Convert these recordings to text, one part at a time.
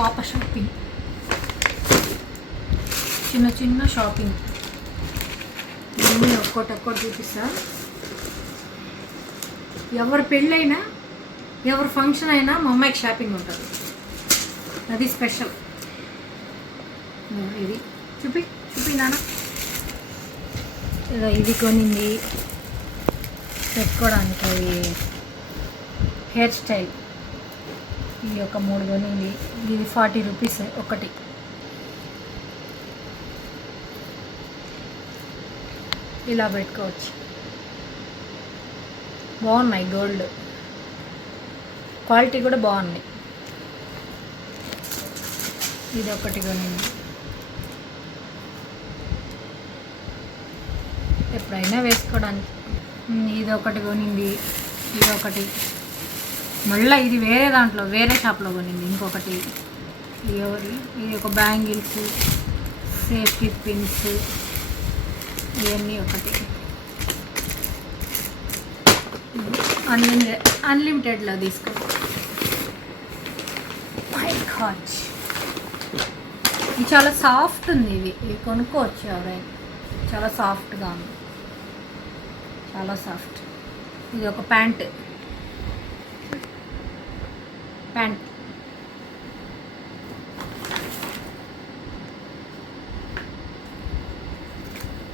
పాప షాపింగ్, చిన్న చిన్న షాపింగ్ అన్నీ ఒక్కొక్కటి చూపిస్తా. ఎవరు పెళ్ళైనా ఎవరు ఫంక్షన్ అయినా మా అమ్మాయికి షాపింగ్ ఉంటుంది, అది స్పెషల్. ఇది చూపి నాన్న, ఇది కొనింది పెట్టుకోవడానికి, అవి హెయిర్ స్టైల్. ఇది ఒక 3 కొనింది, ఇది 40 రూపీస్ ఒకటి. ఇలా పెట్టుకోవచ్చు, బాగున్నాయి, గోల్డ్ క్వాలిటీ కూడా బాగుంది. ఇది ఒకటి కొనింది, ఎప్పుడైనా వేసుకోవడానికి. ఇది ఒకటి కొనింది, ఇది ఒకటి, మళ్ళీ ఇది వేరే దాంట్లో వేరే షాప్లో కొనింది ఇంకొకటి. ఇది ఒక బ్యాంగిల్స్, సేఫ్టీ పిన్స్, ఇవన్నీ ఒకటి. అన్లిమిటెడ్లో తీసుకో. మై గాడ్, ఇది చాలా సాఫ్ట్ ఉంది, ఇది కొనుక్కోవచ్చు ఎవరైనా, చాలా సాఫ్ట్గా ఉంది, చాలా సాఫ్ట్. ఇది ఒక ప్యాంట్,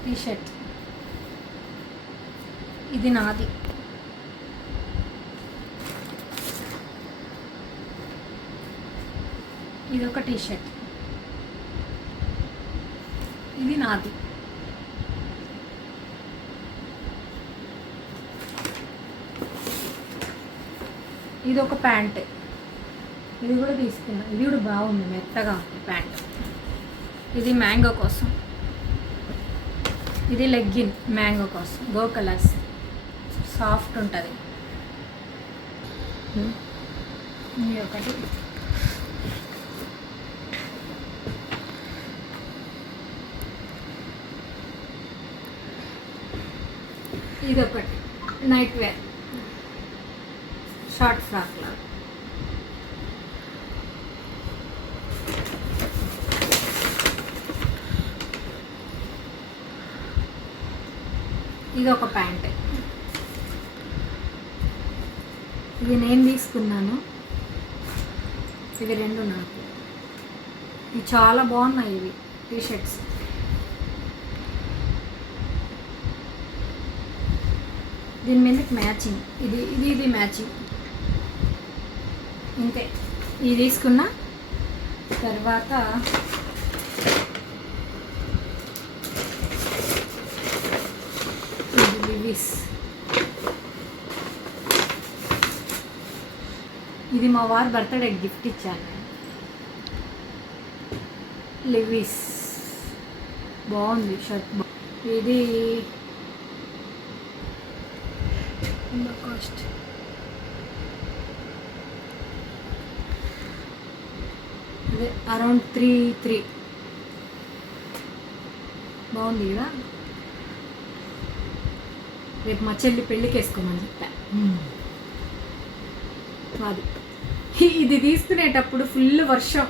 టీషర్ట్, ఇది నాది. ఇది ఒక టీషర్ట్, ఇది నాది. ఇది ఒక ప్యాంట్, ఇది కూడా తీసుకున్నా, ఇది కూడా బాగుంది, మెత్తగా ఉంది ప్యాంట్. ఇది మ్యాంగో కోసం, ఇది లెగ్గిన్ మ్యాంగో కోసం, గో కలర్స్, సాఫ్ట్ ఉంటుంది. ఇది ఒకటి, ఇది ఒకటి నైట్ వేర్ షార్ట్ ఫ్రాక్ లాగా. ఇది ఒక ప్యాంట్, ఇది నేను తీసుకున్నాను, ఇవి 2 నాకు. ఇవి చాలా బాగున్నాయి, ఇవి టీషర్ట్స్. దీని మీదకి మ్యాచింగ్, ఇది మ్యాచింగ్, ఇంతే. ఇది తీసుకున్న తర్వాత ఇది లివిస్, ఇది మా వారి బర్త్డే గిఫ్ట్ ఇచ్చాను. లివిస్ బాగుంది షర్ట్. ఇది కాస్ట్ అదే అరౌండ్ 3 బాగుంది కదా. రేపు మా చెల్లి పెళ్ళికి వేసుకోమని చెప్పా. అది ఇది తీసుకునేటప్పుడు ఫుల్ వర్షం,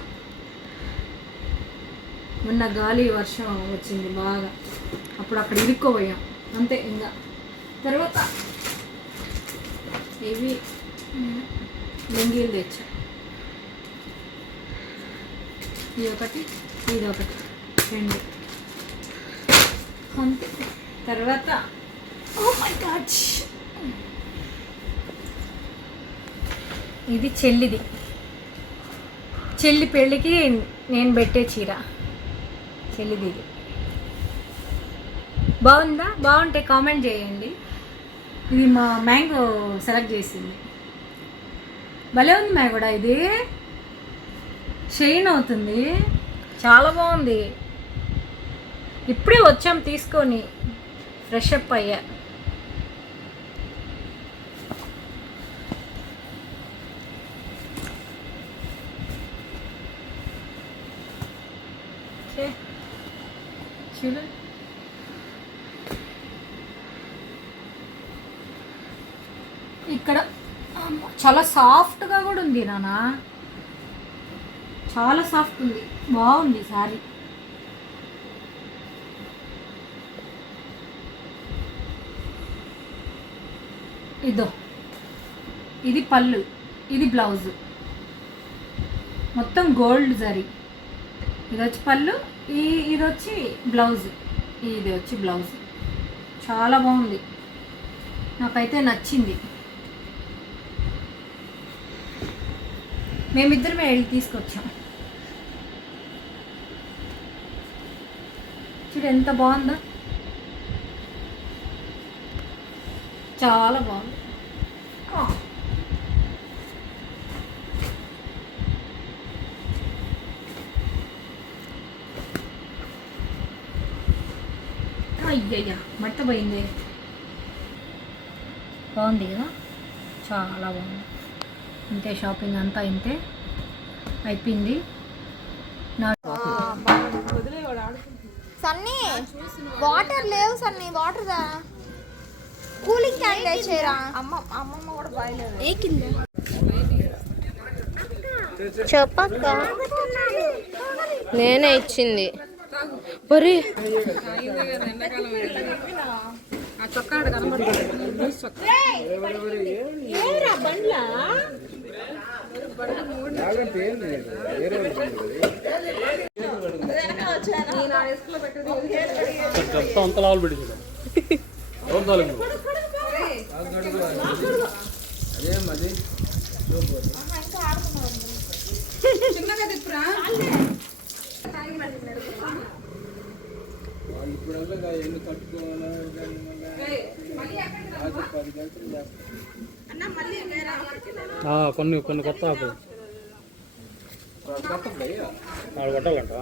మొన్న గాలి వర్షం వచ్చింది బాగా, అప్పుడు అక్కడ ఇరుక్కోపోయాం అంతే. ఇంకా తర్వాత ఇవి లుంగీలు తెచ్చా, ఇది ఒకటి, ఇది ఒకటి, 2 అంతే. తర్వాత ఓ మై గాడ్, ఇది చెల్లిది, చెల్లి పెళ్ళికి నేను పెట్టే చీర, చెల్లిది. ఇది బాగుందా? బాగుంటే కామెంట్ చేయండి. ఇది మా మ్యాంగో సెలెక్ట్ చేసింది, భలే ఉంది మ్యాంగోడా. ఇది షైన్ అవుతుంది, చాలా బాగుంది. ఇప్పుడే వచ్చాం తీసుకొని, ఫ్రెష్ అప్ అయ్యా. చూడు, ఇక్కడ చాలా సాఫ్ట్గా కూడా ఉంది నాన్న, చాలా సాఫ్ట్ ఉంది, బాగుంది శారీ. ఇదో ఇది పళ్ళు, ఇది బ్లౌజ్, మొత్తం గోల్డ్ జరీ. ఇది వచ్చి పళ్ళు, ఇది వచ్చి బ్లౌజ్, ఇది వచ్చి బ్లౌజ్. చాలా బాగుంది, నాకైతే నచ్చింది. మేమిద్దరమే వెళ్ళి తీసుకొచ్చాం. చూడు ఎంత బాగుందో, చాలా బాగుంది. అయ్యయ్యా మట్ట పోయింది. బాగుంది కదా, చాలా బాగుంది. ఇంతే షాపింగ్ అంతా ఇంతే అయిపోయింది. సన్నీ వాటర్ లేవు, సన్నీ వాటర్ కూలింగ్ క్యాన్ తెచ్చేరా. అమ్మమ్మ కూడా బాయలేదు. ఏ కింద చెప్పక్క నేనే ఇచ్చింది. మరి అంత లావులు పెట్టి చిన్నగా తిప్పురా. కొన్ని కొన్ని కొత్త ఆడు కొట్టాలంట,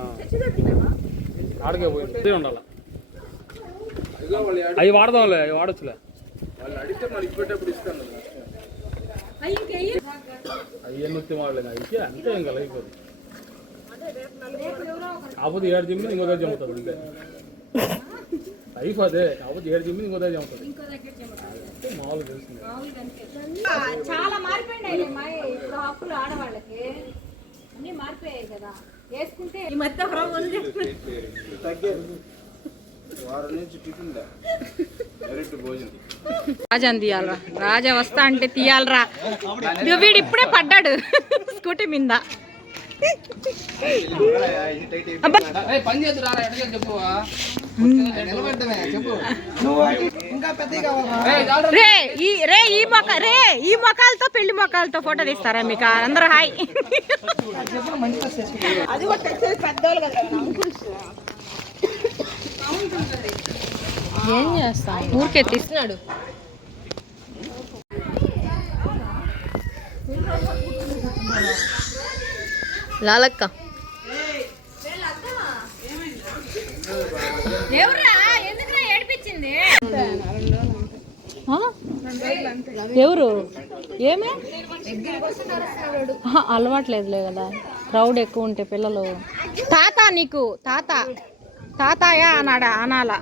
ఆడికే పోయి ఉండాలి. అవి వాడదాంలే, అవి వాడచ్చులే. అవి ఎన్ని వస్తే వాడలేదు, అవి అంతే ఇంకా అయిపోతుంది. కాకపోతే 7 జిమ్మి ఇంకో దగ్గర జమ్ముతుంది అంతే. అయిపోతే కాకపోతే 7 జిమ్మి ఇంకో దగ్గర జమ్ముతుంది. మామూలు తెలుస్తుంది. చాలా మారిపోయినాయి ఇప్పుడు హక్కులు ఆడవాళ్ళకి, అన్నీ మారిపోయాయి కదా. వేసుకుంటే ఈ మధ్య రాజాని తీయాలరా, రాజా వస్తా అంటే తీయాలరా. వీడు ఇప్పుడే పడ్డాడు స్కూటీ మీద. ఈ మొక్కలతో పెళ్లి మొక్కలతో ఫోటో తీస్తారా మీకు అందరూ? హాయ్. ఏం చేస్తా, ఊరికే తీస్తున్నాడు. లాలక్క ఏడిపించింది ఎవరు? ఏమే అలవాట్లేదులే కదా, క్రౌడ్ ఎక్కువ ఉంటే పిల్లలు. తాత నీకు తాతయా అన్నాడా? అనాలా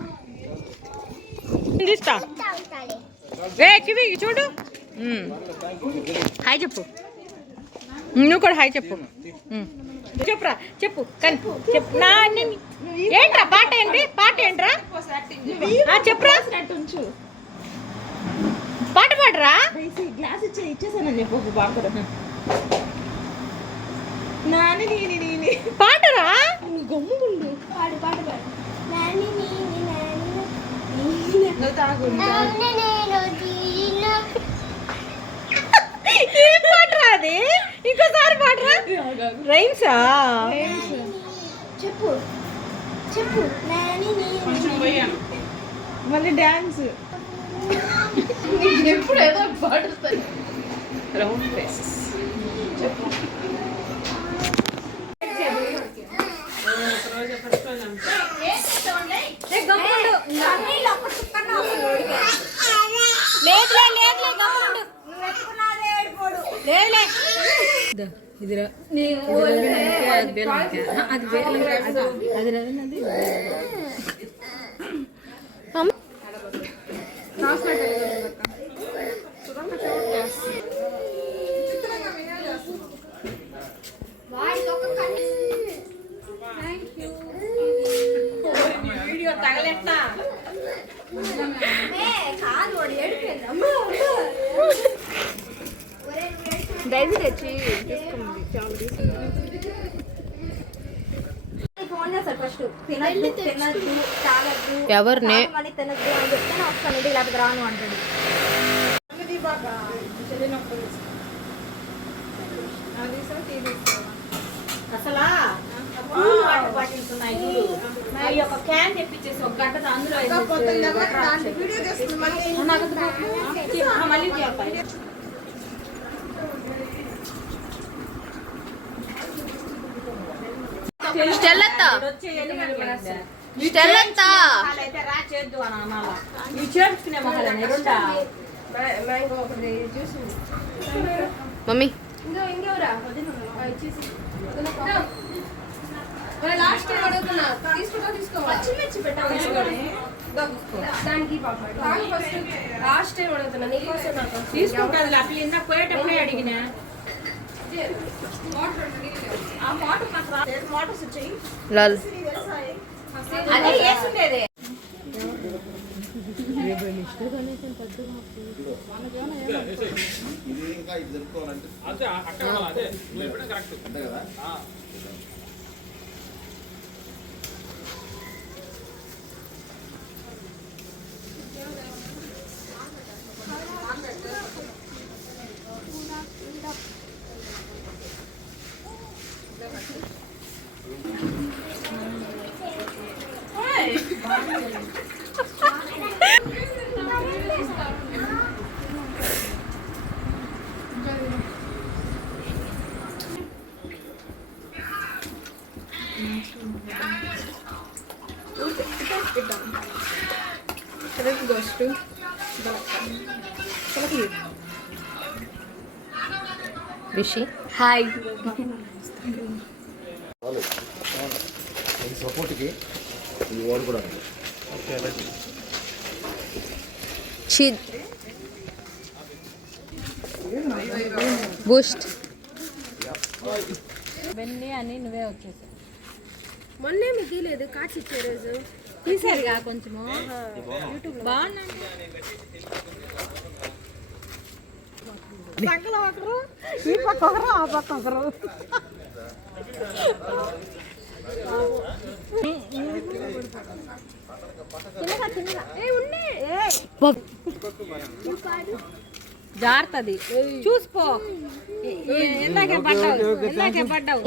తీస్తా. కివి చూడు, హాయ్ చెప్పు. నువ్వు కూడా హాయ్ చెప్పు. చెప్పురా, చెప్పు కానీ చెప్పు. ఏంట్రా పాట ఏంటి? పాట ఏంట్రా చెప్పురా, పాట పాడరా. గ్లాస్ ఇచ్చేసానని చెప్పు. పాటరా, గమ్ముండు. పాడు పాడు పాడు. ఏం పాటరా అది? ఇంకోసారి పాటరా. రైమ్సా? చెప్పు చెప్పు. మళ్ళీ డాన్స్ ఎప్పుడు ఏదో పాడుతాను. రౌండ్ ఫేసెస్ చెప్పు. వాడికి ఒక డైజీ తెచ్చి తీసుకుంది చాలా ఫోన్ చేస్తాడు ఫస్ట్ తినద్దు తాగద్దు ఎవరిని మనీ తినద్దు అని చెప్తే నేను వస్తాను ఇంటికి లేకపోతే రాను అంటాడు. అసలా వాటర్ బాటిల్స్ ఉన్నాయి చూడు, అవి ఒక క్యాన్ తెప్పించేసి ఒక గంట అందులో మళ్ళీ స్టెల్లెత్తా స్టెల్లెత్తా అయితే రా చేద్దు అని అనాలా. ఇవి చేర్చుకునే మొక్కలని రెండా మమ్మీ తీసుకోవాలి. అట్లా ఇందాక పోయేటప్పుడే అడిగినా లాల్ అదే వేసుండేదే. అదే అక్కడ అదే నువ్వు ఎప్పుడైనా కరెక్ట్ అంతే కదా. రిషి హాయ్ సపోర్ట్కి ఇది వాడుకోవడం బూస్ట్ బెన్నీ అని నువ్వే వచ్చేసి మొన్నే మీకు తీయలేదు కార్డ్స్ ఇచ్చే రోజు తీసారుగా కొంచెము బాగున్నా ఈ పక్క ఒకరు ఆ పక్క ఒకరు. జారుతుంది చూసిపో. ఎందాకే పడ్డావు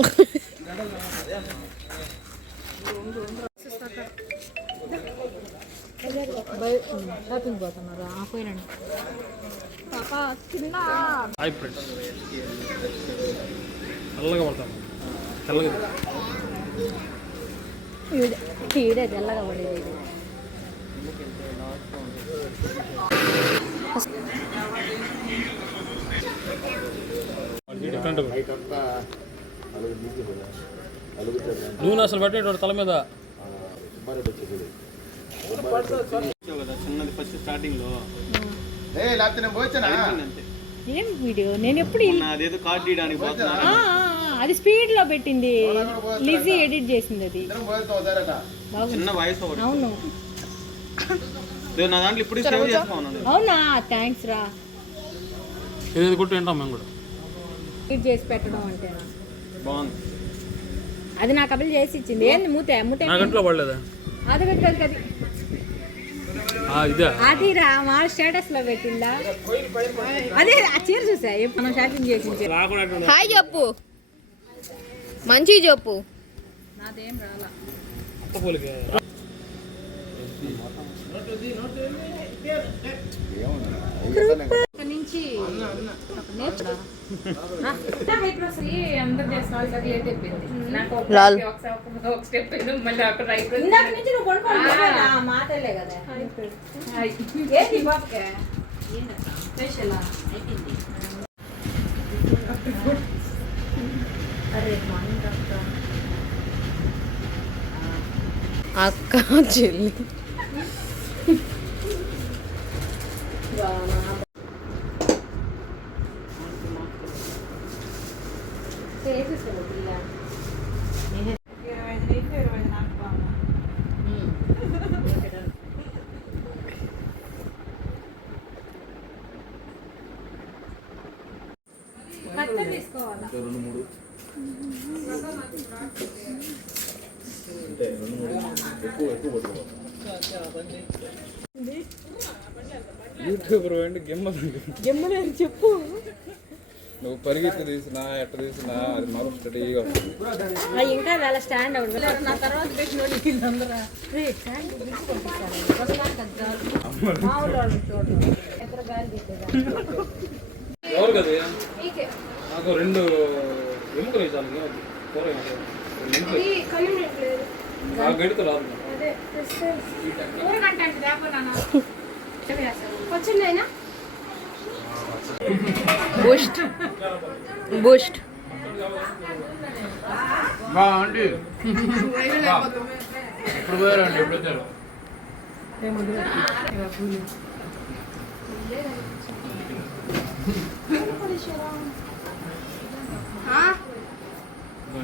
షాపింగ్ పోతున్నారా పోయినండి హాయ్ ఫ్రెండ్స్, చల్లగా పడతాము. చల్లగా ఈడే తెల్లగా పడేది. డిఫరెంట్ నూనె అసలు పెట్టేటోడు తల మీద. చిన్నది ఫస్ట్ స్టార్టింగ్ లో లేకపోతే నేను పోవచ్చానా ఏం వీడియో నేను ఎప్పుడు అదేదో కార్డ్ తీయడానికి పోతున్నా అది స్పీడ్ లో పెట్టింది లిజీ ఎడిట్ చేసింది అది. చిన్న వాయిస్ ఒకటి అవును నా దాంట్లో ఇప్పుడు సేవ్ చేసుకున్నాను. అవునా థ్యాంక్స్ రా. ఏది కొట్టు వింటాం మేము కూడా. ఎడిట్ చేసి పెట్టడం అంటే బాగుంది. అది నాకు అప్పులు చేసి ఇచ్చింది. ఏంది మూతే మూతే నా గంటలో పడలేదా? అది పెట్టలేదు కదా ఇదే అది రా మా స్టేటస్ లో పెట్టిందా. అదే ఆ చీర చూసా మనం షాపింగ్ చేసి హాయ్ చెప్పు, మంచిగా చెప్పు. నాదేం రాలా. నుంచి అందరు చేస్తున్నారు అది ఏ చెప్పింది నాకు లాల్ ఒక స్టెప్ మళ్ళీ అక్కడ ఇందాక నుంచి నువ్వు కొనుక్కోవాలి మాటలే కదా. ఏంటి బాబుకే స్పెషల్ అయిపోయింది. అరే మార్నింగ్ అక్క చెల్లి ఇంకా 2-3 అంటే 2-3 ఎక్కువ పట్టుకో యూట్యూబర్ అంటే గెమ్మనే చెప్పు. నువ్వు పరిగెత్తి తీసినా ఎట్ట తీసినా అది మరో స్టడీగా వస్తుంది. ఇంకా వేళ స్టాండ్ అవుట్ నా తర్వాత పెట్టిన వీళ్ళందరూ స్టాండ్ ఎక్కడ గాలి తీసేదా ఎవరు కదా నాకు 2 ఎముకలు వేసాను కూర నాకు గడితే రాదు. బూస్ట్ బూస్ట్ అండి ఇప్పుడు పోయారండి ఎప్పుడు వచ్చారు?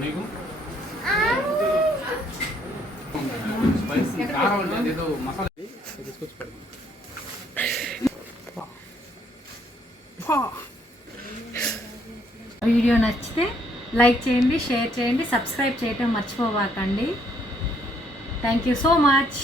నీకు స్పైసీ కారం అంటే ఏదో మసాలా తీసుకొచ్చి పెడతాం. వీడియో నచ్చితే లైక్ చేయండి, షేర్ చేయండి, సబ్స్క్రైబ్ చేయటం మర్చిపోవాకండి. Thank you so much.